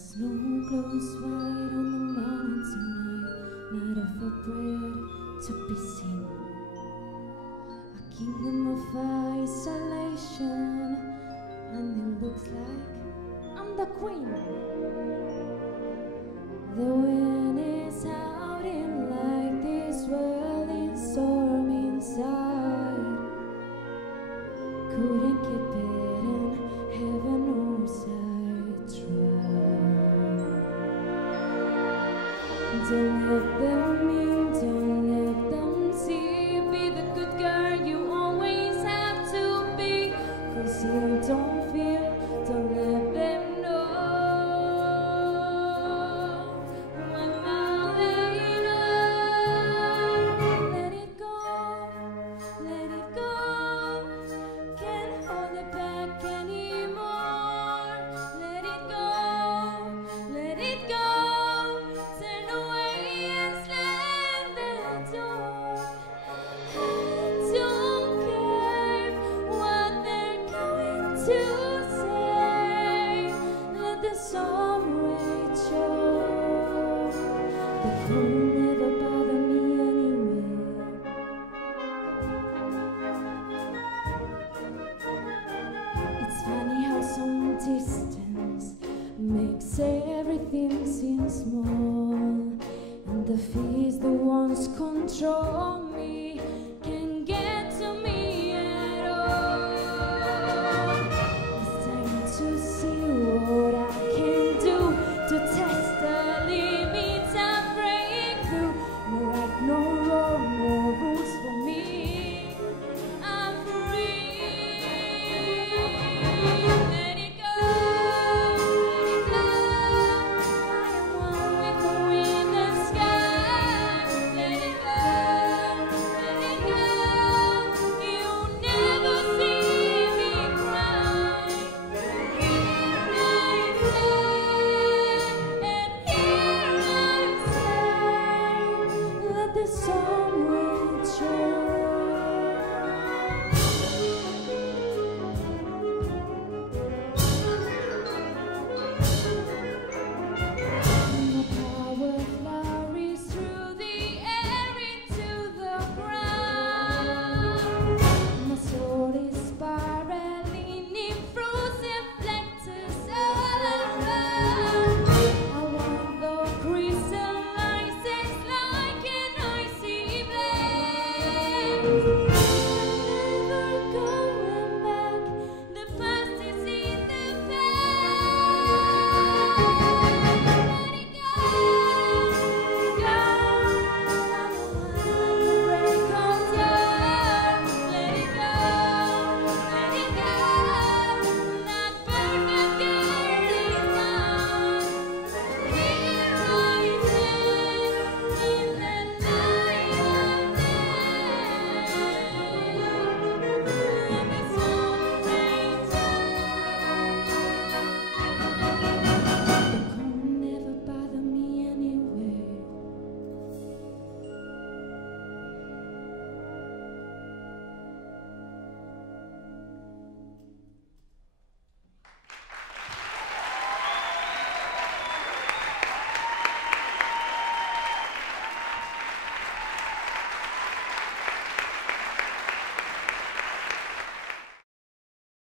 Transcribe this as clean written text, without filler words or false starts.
Snow glows white on the mountain tonight, not afraid to be seen. A kingdom of isolation, and it looks like I'm the queen. The wind is howling like this whirling storm inside. Couldn't keep it in, heaven knows I tried. Don't let them in, don't let them see. Be the good girl you always have to be. Cause you don't feel, don't let them know. When I'm laying on, let it go, let it go. Can't hold it back anymore. Let it go, let it go. Turn away and slam the door. I don't care what they're going to say. Let the storm rage on. The cold never bother me anyway. It's funny how some distance makes everything seem small, and the fear's the ones control